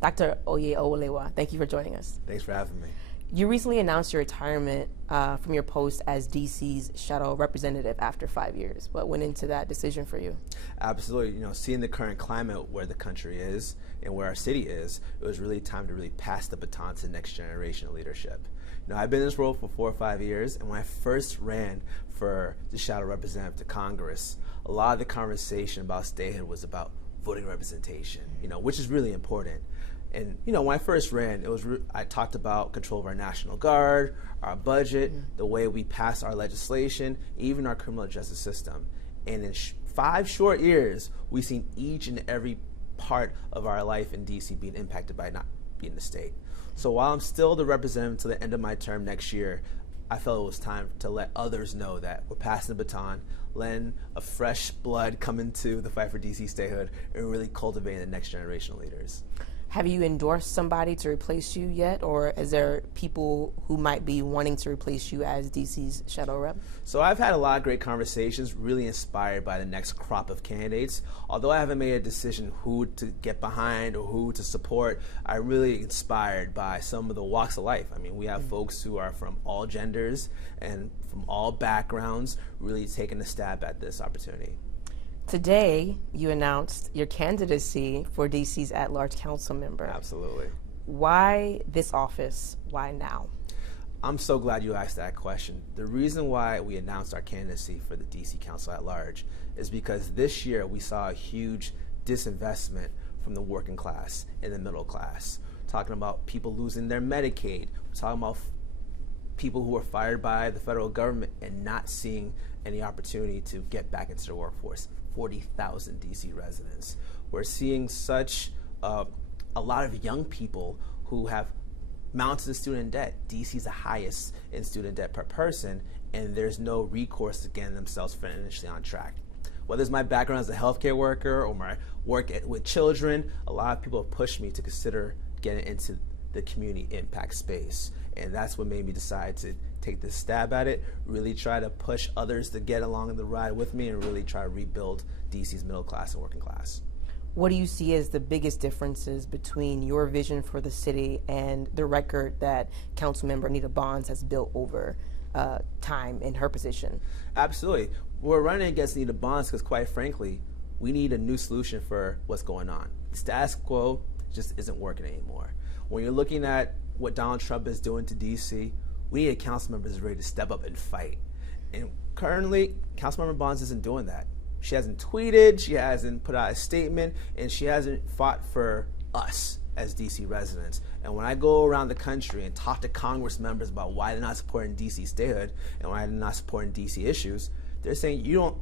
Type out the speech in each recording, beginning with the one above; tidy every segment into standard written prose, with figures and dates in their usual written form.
Dr. Oye Owolewa, thank you for joining us. Thanks for having me. You recently announced your retirement from your post as DC's shadow representative after 5 years. What went into that decision for you? Absolutely. Seeing the current climate where the country is and where our city is, it was really time to really pass the baton to the next generation of leadership. I've been in this role for 4 or 5 years, and when I first ran for the shadow representative to Congress, a lot of the conversation about statehood was about voting representation, which is really important. And when I first ran, I talked about control of our National Guard, our budget, the way we pass our legislation, even our criminal justice system. And in 5 short years, we've seen each and every part of our life in DC being impacted by not being the state. So while I'm still the representative to the end of my term next year, I felt it was time to let others know that we're passing the baton, letting a fresh blood come into the fight for DC statehood, and really cultivating the next generation of leaders. Have you endorsed somebody to replace you yet, or is there people who might be wanting to replace you as DC's shadow rep? So I've had a lot of great conversations, really inspired by the next crop of candidates. Although I haven't made a decision who to get behind or who to support, I'm really inspired by some of the walks of life. We have folks who are from all genders and from all backgrounds really taking a stab at this opportunity. Today, you announced your candidacy for DC's at-large council member. Absolutely. Why this office? Why now? I'm so glad you asked that question. The reason why we announced our candidacy for the DC Council at Large is because this year we saw a huge disinvestment from the working class and the middle class. We're talking about people losing their Medicaid. We're talking about people who were fired by the federal government and not seeing any opportunity to get back into the workforce. 40,000 DC residents. We're seeing such a lot of young people who have mountains in student debt. DC is the highest in student debt per person, and there's no recourse to getting themselves financially on track. Whether it's my background as a healthcare worker or my work with children, a lot of people have pushed me to consider getting into the community impact space. And that's what made me decide to take this stab at it, really try to push others to get along the ride with me and really try to rebuild DC's middle class and working class. What do you see as the biggest differences between your vision for the city and the record that Councilmember Anita Bonds has built over time in her position? Absolutely. We're running against Anita Bonds because, quite frankly, we need a new solution for what's going on. The status quo just isn't working anymore. When you're looking at what Donald Trump is doing to DC, we need a council member who's ready to step up and fight. And currently, Councilmember Bonds isn't doing that. She hasn't tweeted, she hasn't put out a statement, and she hasn't fought for us as DC residents. And when I go around the country and talk to Congress members about why they're not supporting DC statehood and why they're not supporting DC issues, they're saying your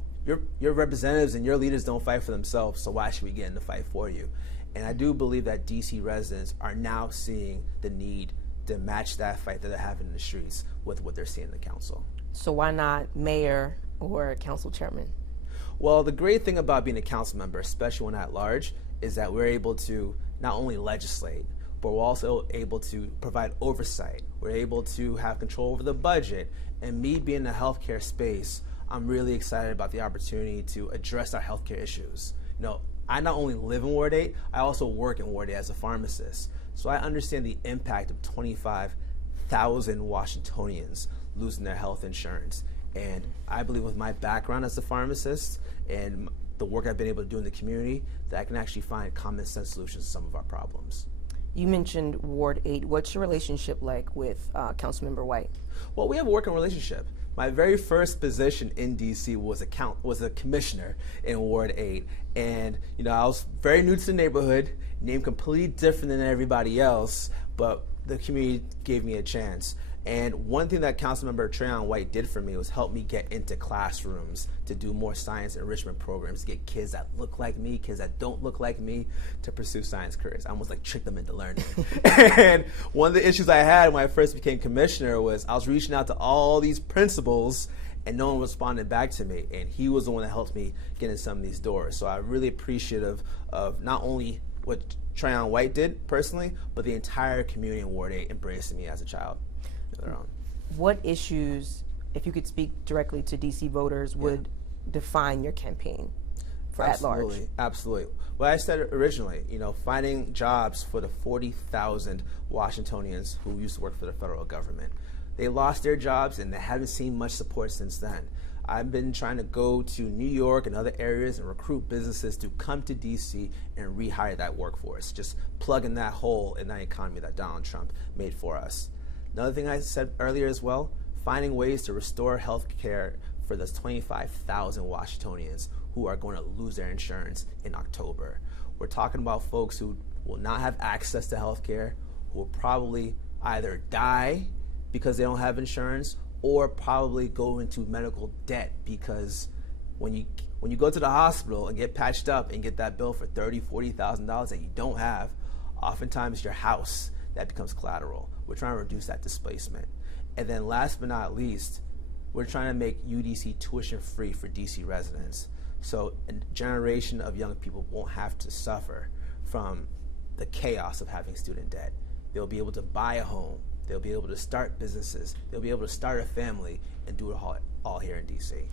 representatives and your leaders don't fight for themselves, so why should we get in the fight for you? And I do believe that DC residents are now seeing the need to match that fight that they're having in the streets with what they're seeing in the council. So why not mayor or council chairman? Well, the great thing about being a council member, especially when at large, is that we're able to not only legislate, but we're also able to provide oversight. We're able to have control over the budget. And me being in the healthcare space, I'm really excited about the opportunity to address our healthcare issues. I not only live in Ward 8, I also work in Ward 8 as a pharmacist. So I understand the impact of 25,000 Washingtonians losing their health insurance. And I believe with my background as a pharmacist and the work I've been able to do in the community, that I can actually find common sense solutions to some of our problems. You mentioned Ward 8. What's your relationship like with Councilmember White? Well, we have a working relationship. My very first position in DC was a commissioner in Ward 8. And I was very new to the neighborhood, named completely different than everybody else, but the community gave me a chance. And one thing that Councilmember Trayon White did for me was help me get into classrooms to do more science enrichment programs, to get kids that look like me, kids that don't look like me, to pursue science careers. I almost tricked them into learning. And one of the issues I had when I first became commissioner was I was reaching out to all these principals and no one responded back to me. And he was the one that helped me get in some of these doors. So I'm really appreciative of not only what Trayon White did personally, but the entire community in Ward 8 embracing me as a child. What issues, if you could speak directly to DC voters, would define your campaign for at large? Absolutely, absolutely. Well, I said originally, finding jobs for the 40,000 Washingtonians who used to work for the federal government. They lost their jobs and they haven't seen much support since then. I've been trying to go to New York and other areas and recruit businesses to come to DC and rehire that workforce, just plugging that hole in that economy that Donald Trump made for us. Another thing I said earlier as well, finding ways to restore health care for those 25,000 Washingtonians who are going to lose their insurance in October. We're talking about folks who will not have access to health care, who will probably either die because they don't have insurance or probably go into medical debt because when you go to the hospital and get patched up and get that bill for $30,000, $40,000 that you don't have, oftentimes your house that becomes collateral. We're trying to reduce that displacement. And then last but not least, we're trying to make UDC tuition free for DC residents. So a generation of young people won't have to suffer from the chaos of having student debt. They'll be able to buy a home. They'll be able to start businesses. They'll be able to start a family and do it all here in DC.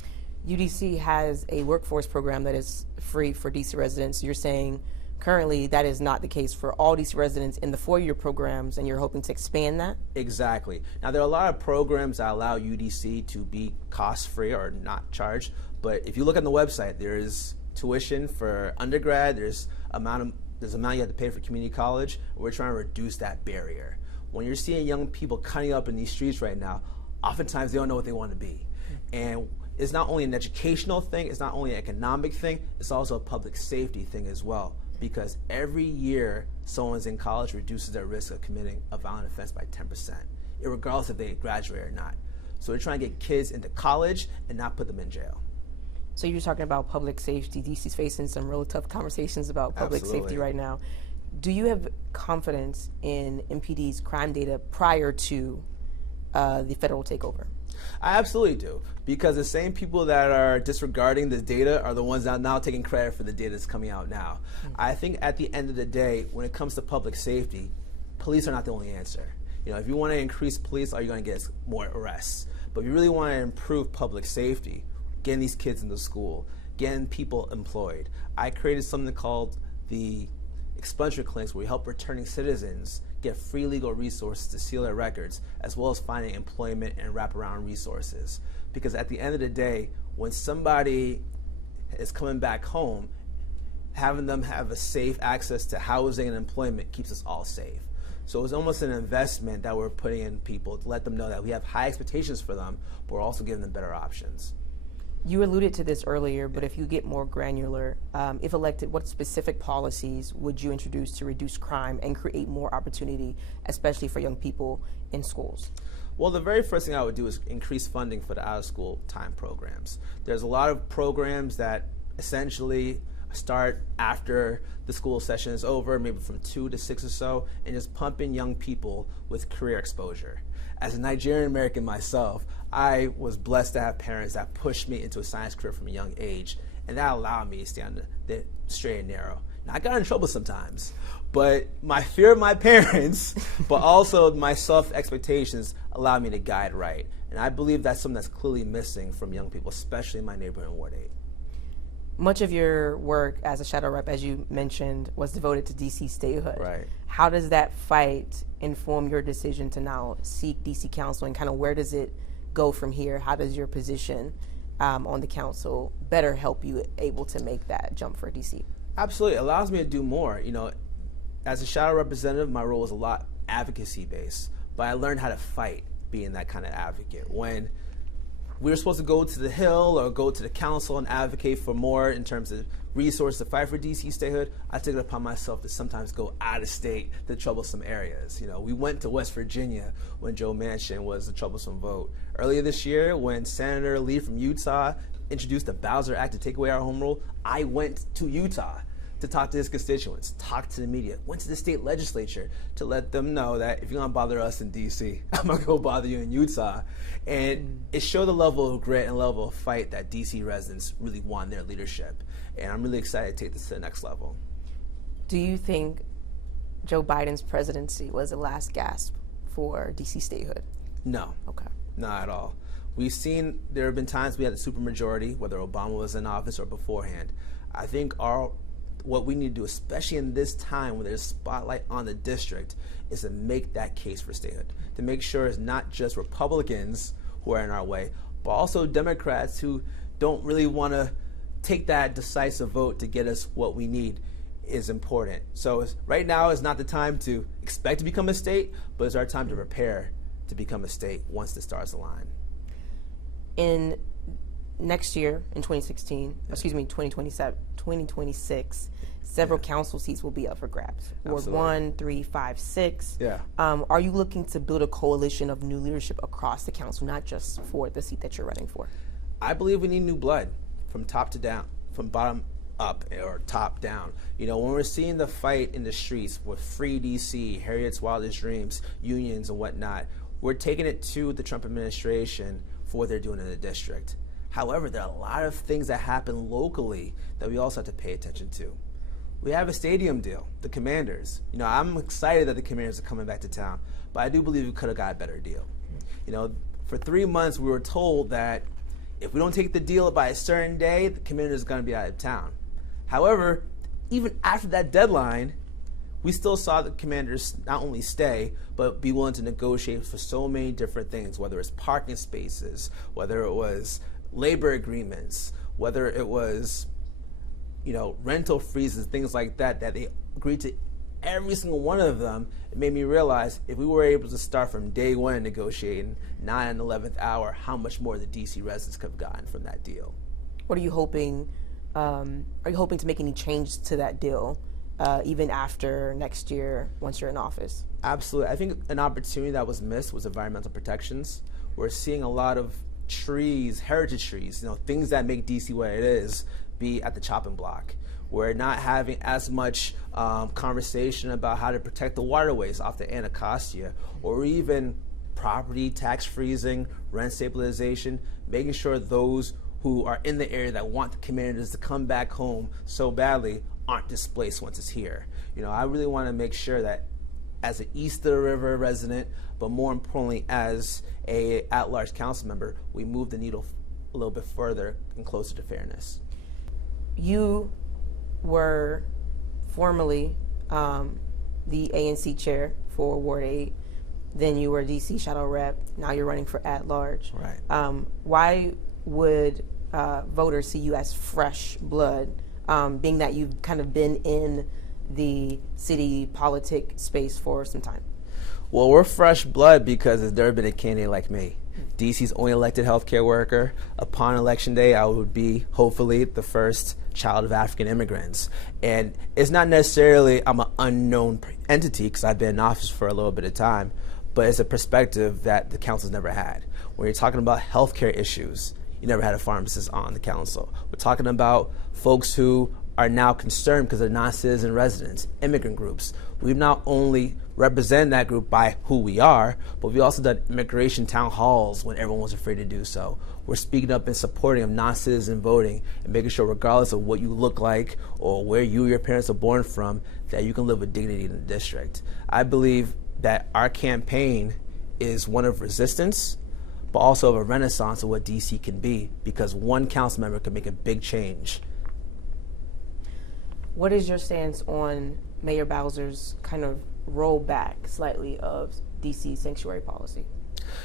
UDC has a workforce program that is free for DC residents. You're saying currently that is not the case for all DC residents in the four-year programs, and you're hoping to expand that? Exactly. Now, there are a lot of programs that allow UDC to be cost-free or not charged, but if you look on the website, there's tuition for undergrad, there's amount you have to pay for community college. We're trying to reduce that barrier. When you're seeing young people cutting up in these streets right now, oftentimes they don't know what they want to be. And it's not only an educational thing, it's not only an economic thing, it's also a public safety thing as well. Because every year someone's in college reduces their risk of committing a violent offense by 10%, regardless if they graduate or not. So we're trying to get kids into college and not put them in jail. So you're talking about public safety. DC's facing some really tough conversations about public safety right now. Do you have confidence in MPD's crime data prior to the federal takeover? I absolutely do, because the same people that are disregarding the data are the ones that are now taking credit for the data that's coming out now. I think at the end of the day, when it comes to public safety, police are not the only answer. If you want to increase police, all you're going to get is more arrests. But if you really want to improve public safety, getting these kids into school, getting people employed, I created something called the expungement clinics, where we help returning citizens get free legal resources to seal their records, as well as finding employment and wraparound resources. Because at the end of the day, when somebody is coming back home, having them have a safe access to housing and employment keeps us all safe. So it's almost an investment that we're putting in people to let them know that we have high expectations for them, but we're also giving them better options. You alluded to this earlier, but if you get more granular, if elected, what specific policies would you introduce to reduce crime and create more opportunity, especially for young people in schools? Well, the very first thing I would do is increase funding for the out-of-school time programs. There's a lot of programs that essentially start after the school session is over, maybe from 2 to 6 or so, and just pump in young people with career exposure. As a Nigerian American myself, I was blessed to have parents that pushed me into a science career from a young age, and that allowed me to stay on the straight and narrow. Now, I got in trouble sometimes, but my fear of my parents, but also my self-expectations allowed me to guide right. And I believe that's something that's clearly missing from young people, especially in my neighborhood in Ward 8. Much of your work as a shadow rep, as you mentioned, was devoted to DC statehood. Right. How does that fight inform your decision to now seek DC council, and kind of where does it go from here? How does your position on the council better help you able to make that jump for DC? Absolutely. It allows me to do more. As a shadow representative, my role is a lot advocacy based, but I learned how to fight being that kind of advocate. When we were supposed to go to the Hill or go to the council and advocate for more in terms of resources to fight for DC statehood, I took it upon myself to sometimes go out of state to troublesome areas. We went to West Virginia when Joe Manchin was the troublesome vote. Earlier this year, when Senator Lee from Utah introduced the Bowser Act to take away our home rule, I went to Utah to talk to his constituents, talk to the media, went to the state legislature to let them know that if you're gonna bother us in DC, I'm gonna go bother you in Utah. And it showed the level of grit and level of fight that DC residents really want in their leadership. And I'm really excited to take this to the next level. Do you think Joe Biden's presidency was the last gasp for DC statehood? No. Okay. Not at all. We've seen there have been times we had a supermajority, whether Obama was in office or beforehand. I think what we need to do, especially in this time when there's spotlight on the district, is to make that case for statehood, to make sure it's not just Republicans who are in our way, but also Democrats who don't really want to take that decisive vote to get us what we need is important. So right now is not the time to expect to become a state, but it's our time to prepare to become a state once the stars align. In next year, in 2026, several council seats will be up for grabs. Ward 1, 3, 5, 6. Yeah. Are you looking to build a coalition of new leadership across the council, not just for the seat that you're running for? I believe we need new blood from top to down, from bottom up or top down. You know, when we're seeing the fight in the streets with Free DC, Harriet's Wildest Dreams, unions and whatnot, we're taking it to the Trump administration for what they're doing in the district. However, there are a lot of things that happen locally that we also have to pay attention to. We have a stadium deal, the Commanders. You know, I'm excited that the Commanders are coming back to town, but I do believe we could have got a better deal. You know, for 3 months we were told that if we don't take the deal by a certain day, the Commanders are going to be out of town. However, even after that deadline, we still saw the Commanders not only stay, but be willing to negotiate for so many different things, whether it's parking spaces, whether it was labor agreements, whether it was, you know, rental freezes, things like that, that they agreed to every single one of them. It made me realize if we were able to start from day one negotiating 9 and 11th hour, how much more the DC residents could have gotten from that deal. What are you hoping? Are you hoping to make any changes to that deal, even after next year, once you're in office? Absolutely. I think an opportunity that was missed was environmental protections. We're seeing a lot of trees, heritage trees, you know, things that make DC what it is, be at the chopping block. We're not having as much conversation about how to protect the waterways off the Anacostia, or even property tax freezing, rent stabilization, making sure those who are in the area that want the Commanders to come back home so badly aren't displaced once it's here. You know, I really want to make sure that as an East of the River resident, but more importantly as a at-large council member, we move the needle a little bit further and closer to fairness. You were formerly the ANC chair for Ward 8, then you were DC shadow rep, now you're running for at-large. Right. Why would voters see you as fresh blood, being that you've kind of been in the city politic space for some time? Well, we're fresh blood because there's never been a candidate like me. DC's only elected healthcare worker. Upon election day, I would be, hopefully, the first child of African immigrants. And it's not necessarily I'm an unknown entity because I've been in office for a little bit of time, but it's a perspective that the council's never had. When you're talking about healthcare issues, you never had a pharmacist on the council. We're talking about folks who are now concerned because they're non-citizen residents, immigrant groups. We've not only represented that group by who we are, but we've also done immigration town halls when everyone was afraid to do so. We're speaking up and supporting of non-citizen voting and making sure regardless of what you look like or where you or your parents are born from, that you can live with dignity in the district. I believe that our campaign is one of resistance, but also of a renaissance of what DC can be, because one council member can make a big change. What is your stance on Mayor Bowser's kind of rollback slightly of DC sanctuary policy?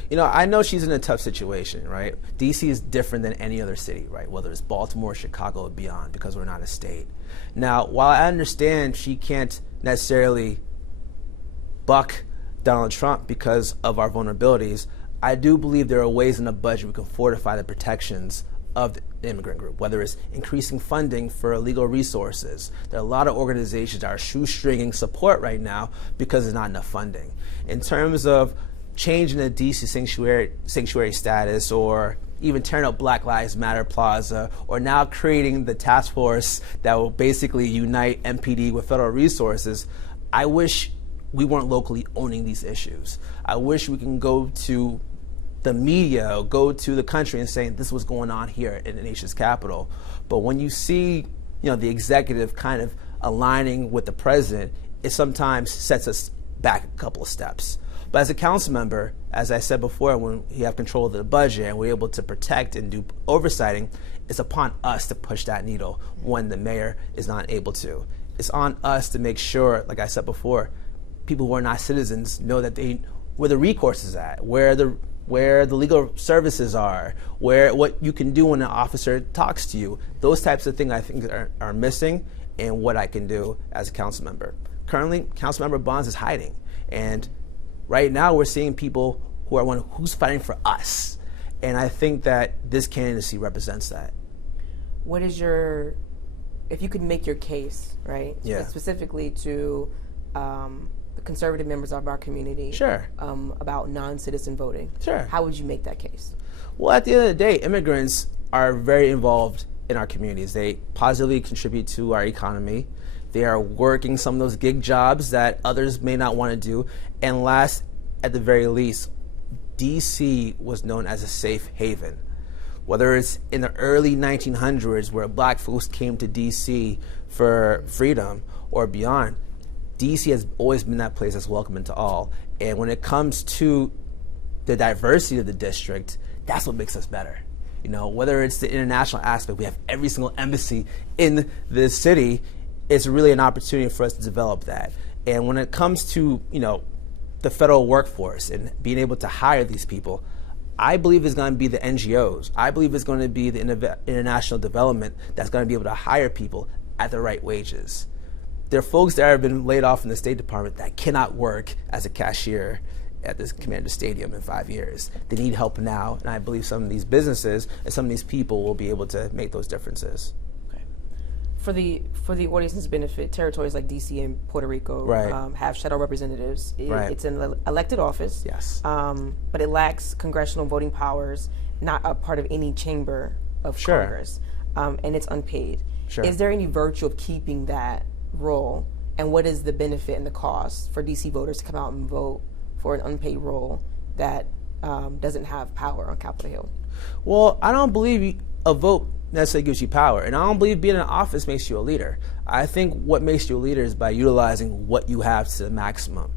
You know, I know she's in a tough situation, right? DC is different than any other city, right? Whether it's Baltimore, Chicago, or beyond, because we're not a state. Now, while I understand she can't necessarily buck Donald Trump because of our vulnerabilities, I do believe there are ways in the budget we can fortify the protections of the immigrant group, whether it's increasing funding for legal resources. There are a lot of organizations that are shoestringing support right now because there's not enough funding. In terms of changing the DC sanctuary status, or even tearing up Black Lives Matter Plaza, or now creating the task force that will basically unite MPD with federal resources, I wish we weren't locally owning these issues. I wish we can go to the media or go to the country and saying this is what's going on here in the nation's capital. But when you see, the executive kind of aligning with the president, it sometimes sets us back a couple of steps. But as a council member, as I said before, when you have control of the budget and we're able to protect and do oversighting, it's upon us to push that needle when the mayor is not able to. It's on us to make sure, like I said before, people who are not citizens know that where the recourse is at, where the legal services are, what you can do when an officer talks to you. Those types of things I think are missing in what I can do as a council member. Currently, Councilmember Bonds is hiding. And right now we're seeing people who are who's fighting for us. And I think that this candidacy represents that. What is if you could make your case, right? Yeah. Specifically to the conservative members of our community. Sure. About non-citizen voting. Sure. How would you make that case? Well, at the end of the day, immigrants are very involved in our communities. They positively contribute to our economy. They are working some of those gig jobs that others may not want to do. And last, at the very least, DC was known as a safe haven. Whether it's in the early 1900s where black folks came to DC for freedom or beyond, DC has always been that place that's welcoming to all. And when it comes to the diversity of the district, that's what makes us better. You know, whether it's the international aspect, we have every single embassy in the city. It's really an opportunity for us to develop that. And when it comes to, the federal workforce and being able to hire these people, I believe it's going to be the NGOs. I believe it's going to be the international development that's going to be able to hire people at the right wages. There are folks that have been laid off in the State Department that cannot work as a cashier at this Commander Stadium in 5 years. They need help now, and I believe some of these businesses and some of these people will be able to make those differences. Okay. For the audience's benefit, territories like DC and Puerto Rico Right. have shadow representatives. Right. It's an elected office, Yes. But it lacks congressional voting powers, not a part of any chamber of Sure. Congress, and it's unpaid. Sure. Is there any virtue of keeping that role, and what is the benefit and the cost for DC voters to come out and vote for an unpaid role that doesn't have power on Capitol Hill? Well, I don't believe a vote necessarily gives you power, and I don't believe being in office makes you a leader. I think what makes you a leader is by utilizing what you have to the maximum.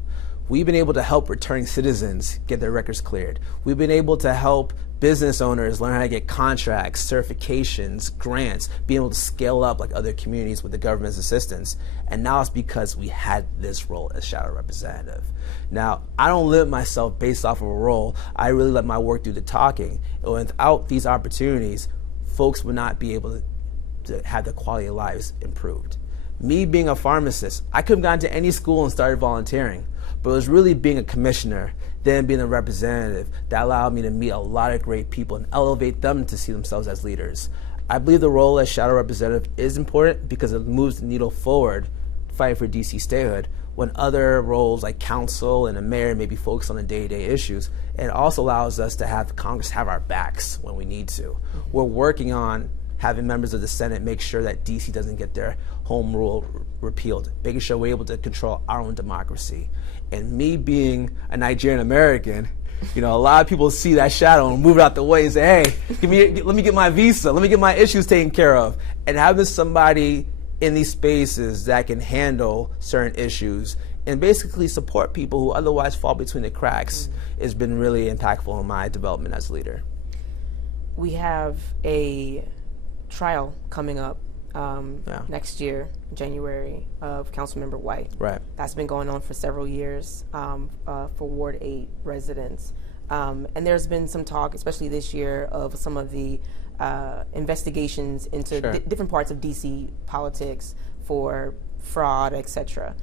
We've been able to help returning citizens get their records cleared. We've been able to help business owners learn how to get contracts, certifications, grants, being able to scale up like other communities with the government's assistance. And now it's because we had this role as shadow representative. Now, I don't limit myself based off of a role. I really let my work do the talking. And without these opportunities, folks would not be able to have their quality of lives improved. Me being a pharmacist, I could have gone to any school and started volunteering. But it was really being a commissioner, then being a representative, that allowed me to meet a lot of great people and elevate them to see themselves as leaders. I believe the role as shadow representative is important because it moves the needle forward, fighting for DC statehood, when other roles like council and a mayor may be focused on the day-to-day issues. And it also allows us to have Congress have our backs when we need to. We're working on having members of the Senate make sure that DC doesn't get their home rule repealed, making sure we're able to control our own democracy. And me being a Nigerian American, a lot of people see that shadow and move it out the way and say, hey, let me get my visa, let me get my issues taken care of. And having somebody in these spaces that can handle certain issues and basically support people who otherwise fall between the cracks has been really impactful in my development as a leader. We have a trial coming up next year, January, of Councilmember White. Right. That's been going on for several years for Ward 8 residents. And there's been some talk, especially this year, of some of the investigations into different parts of DC politics for fraud, etc.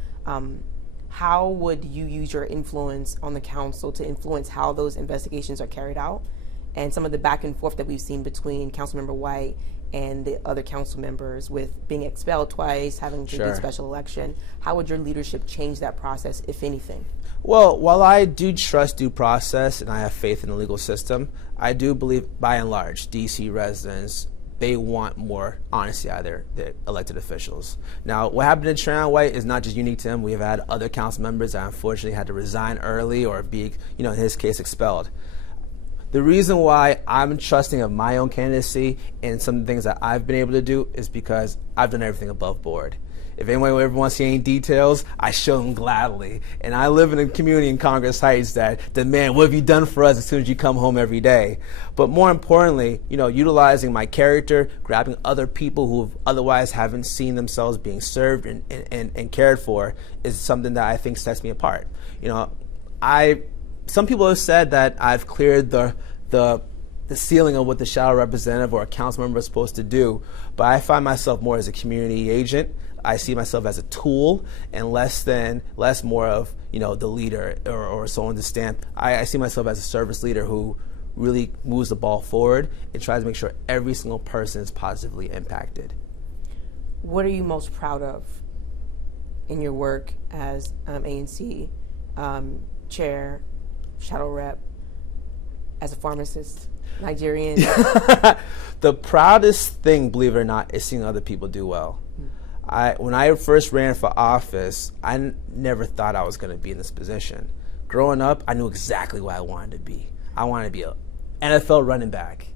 How would you use your influence on the council to influence how those investigations are carried out, and some of the back and forth that we've seen between Councilmember White and the other council members with being expelled twice, having to do a special election? How would your leadership change that process, if anything? Well, while I do trust due process and I have faith in the legal system, I do believe, by and large, DC residents, they want more honesty out of their elected officials. Now, what happened to Tryon White is not just unique to him. We have had other council members that unfortunately had to resign early or be, in his case, expelled. The reason why I'm trusting of my own candidacy and some things that I've been able to do is because I've done everything above board. If anyone ever wants to see any details, I show them gladly. And I live in a community in Congress Heights that demand, what have you done for us as soon as you come home every day? But more importantly, utilizing my character, grabbing other people who otherwise haven't seen themselves being served and cared for is something that I think sets me apart. Some people have said that I've cleared the ceiling of what the shadow representative or a council member is supposed to do, but I find myself more as a community agent. I see myself as a tool and less more of the leader or someone to stamp. I see myself as a service leader who really moves the ball forward and tries to make sure every single person is positively impacted. What are you most proud of in your work as ANC chair, shadow rep, as a pharmacist? Nigerian? The proudest thing, believe it or not, is seeing other people do well. When I first ran for office, I never thought I was going to be in this position. Growing up, I knew exactly what I wanted to be. I wanted to be an NFL running back.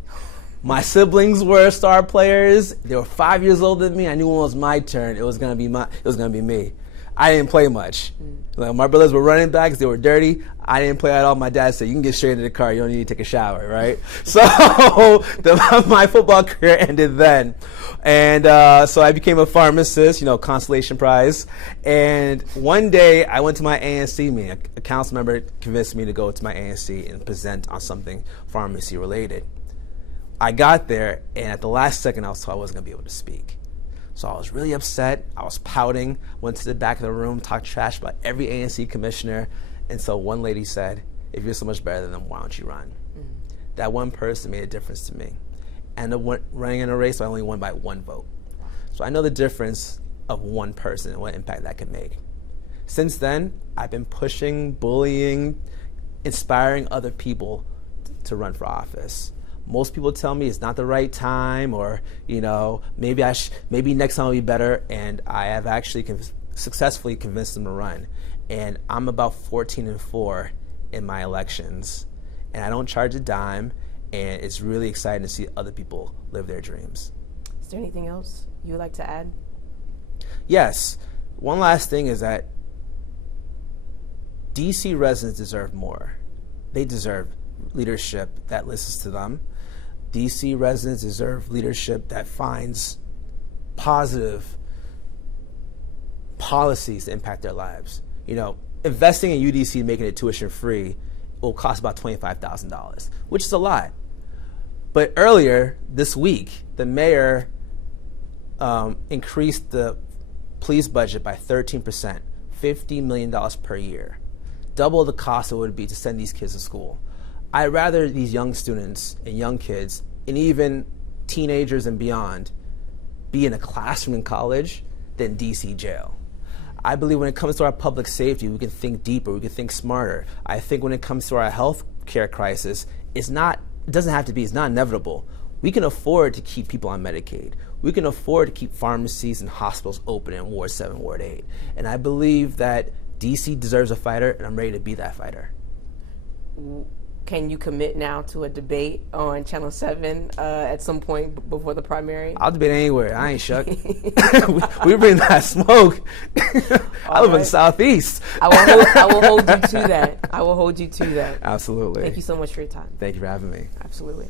My siblings were star players. They were 5 years older than me. I knew when it was my turn, it was going to be me. I didn't play much. Like, my brothers were running backs. They were dirty. I didn't play at all. My dad said, you can get straight into the car. You don't need to take a shower, right? So my football career ended then. And so I became a pharmacist, consolation prize. And one day I went to my ANC meeting. A council member convinced me to go to my ANC and present on something pharmacy related. I got there, and at the last second I was told I wasn't going to be able to speak. So I was really upset. I was pouting, went to the back of the room, talked trash about every ANC commissioner. And so one lady said, if you're so much better than them, why don't you run? Mm-hmm. That one person made a difference to me. And running in a race, I only won by 1 vote. So I know the difference of one person and what impact that can make. Since then, I've been pushing, bullying, inspiring other people to run for office. Most people tell me it's not the right time, or maybe next time will be better. And I have actually successfully convinced them to run. And I'm about 14-4 in my elections, and I don't charge a dime. And it's really exciting to see other people live their dreams. Is there anything else you would like to add? Yes. One last thing is that DC residents deserve more. They deserve leadership that listens to them. DC residents deserve leadership that finds positive policies to impact their lives. Investing in UDC, making it tuition free, will cost about $25,000, which is a lot. But earlier this week, the mayor increased the police budget by 13%, $50 million per year, double the cost it would be to send these kids to school. I'd rather these young students and young kids, and even teenagers and beyond, be in a classroom in college than DC jail. I believe when it comes to our public safety, we can think deeper, we can think smarter. I think when it comes to our health care crisis, it's not inevitable. We can afford to keep people on Medicaid. We can afford to keep pharmacies and hospitals open in Ward 7, Ward 8. And I believe that DC deserves a fighter, and I'm ready to be that fighter. Can you commit now to a debate on Channel 7 at some point before the primary? I'll debate anywhere. I ain't shook. we bring that smoke. I live in the Southeast. I will hold you to that. I will hold you to that. Absolutely. Thank you so much for your time. Thank you for having me. Absolutely.